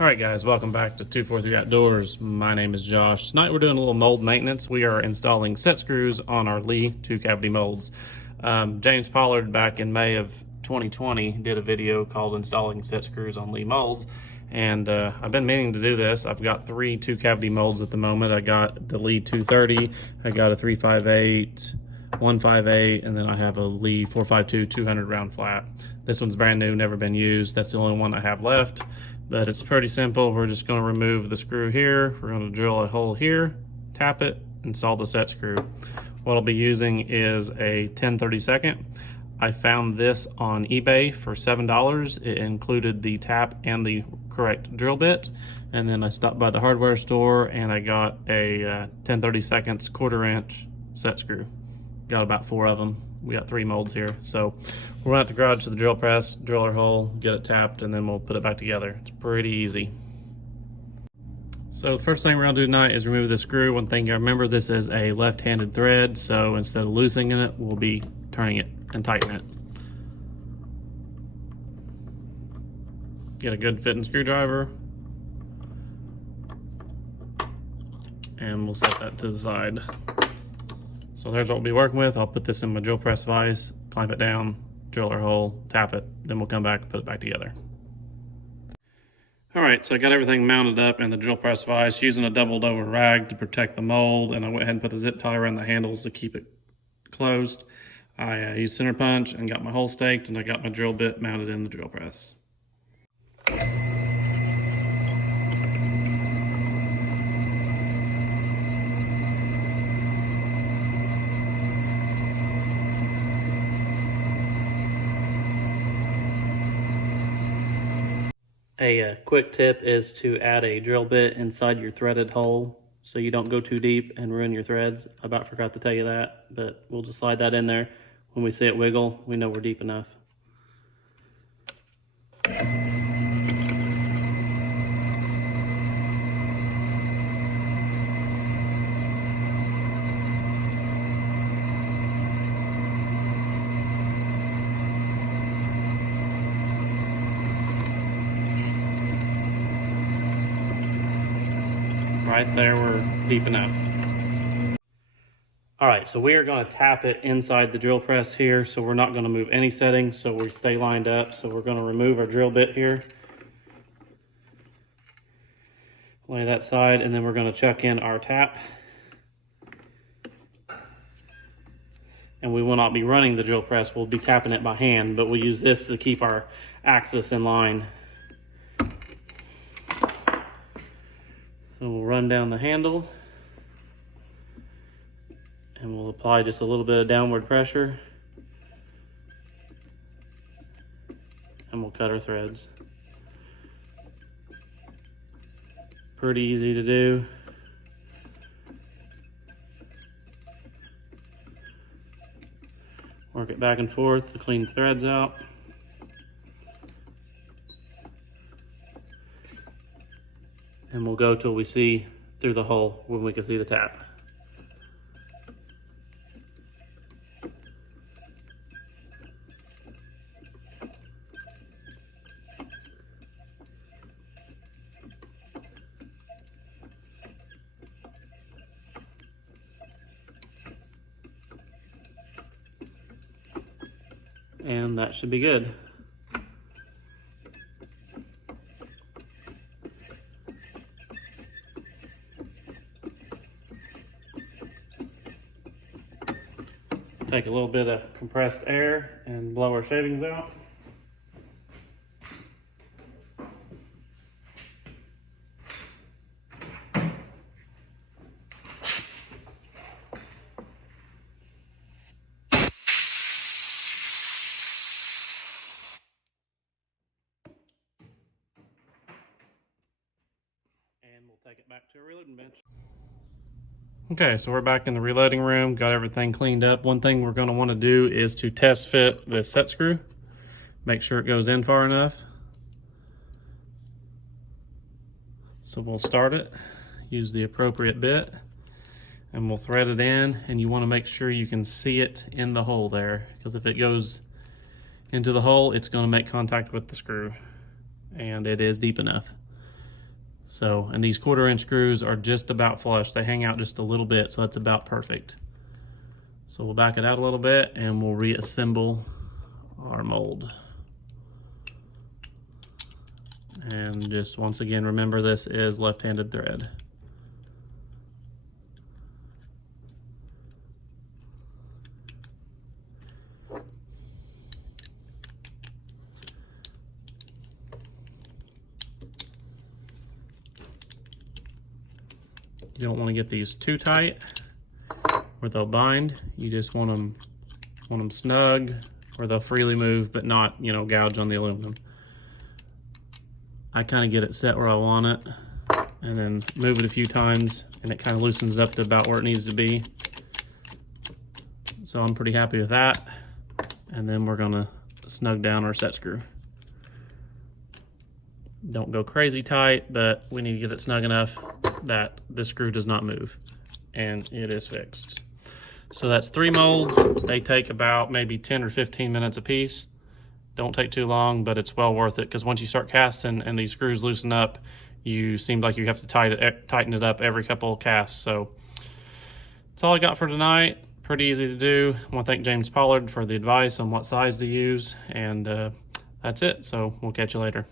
All right, guys, welcome back to 243 Outdoors. My name is Josh. Tonight we're doing a little mold maintenance. We are installing set screws on our Lee 2-cavity molds. James Pollard, back in May of 2020, did a video called Installing Set Screws on Lee Molds, and I've been meaning to do this. I've got 3 2-cavity molds at the moment. I got the Lee 230, I got a 358, 158, and then I have a Lee 452 200 round flat. This one's brand new, never been used. That's the only one I have left. But it's pretty simple. We're just going to remove the screw here. We're going to drill a hole here, tap it, install the set screw. What I'll be using is a 10/32. I found this on eBay for $7. It included the tap and the correct drill bit. And then I stopped by the hardware store and I got a 10/32 1/4" set screw. Got about 4 of them. We got 3 molds here. So we're going to the garage to the drill press, drill our hole, get it tapped, and then we'll put it back together. It's pretty easy. So the first thing we're going to do tonight is remove the screw. One thing you remember, this is a left-handed thread, so instead of loosening it, we'll be turning it and tightening it. Get a good fitting screwdriver, and we'll set that to the side. So there's what we'll be working with. I'll put this in my drill press vise, clamp it down, drill our hole, tap it, then we'll come back and put it back together. All right, so I got everything mounted up in the drill press vise using a doubled over rag to protect the mold, and I went ahead and put a zip tie around the handles to keep it closed. I used center punch and got my hole staked, and I got my drill bit mounted in the drill press. A quick tip is to add a drill bit inside your threaded hole so you don't go too deep and ruin your threads. I about forgot to tell you that, but we'll just slide that in there. When we see it wiggle, we know we're deep enough. Right there, we're deep enough. All right, so we are going to tap it inside the drill press here, so we're not going to move any settings, so we stay lined up. So we're going to remove our drill bit here, lay that side, and then we're going to chuck in our tap. And we will not be running the drill press, we'll be tapping it by hand, but we'll use this to keep our axis in line. So we'll run down the handle and we'll apply just a little bit of downward pressure and we'll cut our threads. Pretty easy to do. Work it back and forth to clean the threads out. And we'll go till we see through the hole when we can see the tap. And that should be good. Take a little bit of compressed air and blow our shavings out. And we'll take it back to a reloading bench. Okay, so we're back in the reloading room, got everything cleaned up. One thing we're going to want to do is to test fit the set screw. Make sure it goes in far enough. So we'll start it, use the appropriate bit, and we'll thread it in, and you want to make sure you can see it in the hole there, because if it goes into the hole, it's going to make contact with the screw, and it is deep enough. So, and these 1/4 inch screws are just about flush. They hang out just a little bit, so that's about perfect. So we'll back it out a little bit and we'll reassemble our mold. And just once again, remember this is left-handed thread. You don't want to get these too tight or they'll bind. You just want them snug, or they'll freely move but not, you know, gouge on the aluminum. I kind of get it set where I want it and then move it a few times and it kind of loosens up to about where it needs to be. So I'm pretty happy with that. And then we're gonna snug down our set screw. Don't go crazy tight, but we need to get it snug enough that this screw does not move, and it is fixed. So that's 3 molds. They take about maybe 10 or 15 minutes a piece. Don't take too long, but it's well worth it, because once you start casting and these screws loosen up, you seem like you have to tighten it up every couple of casts. So that's all I got for tonight. Pretty easy to do. I want to thank James Pollard for the advice on what size to use, and that's it. So we'll catch you later.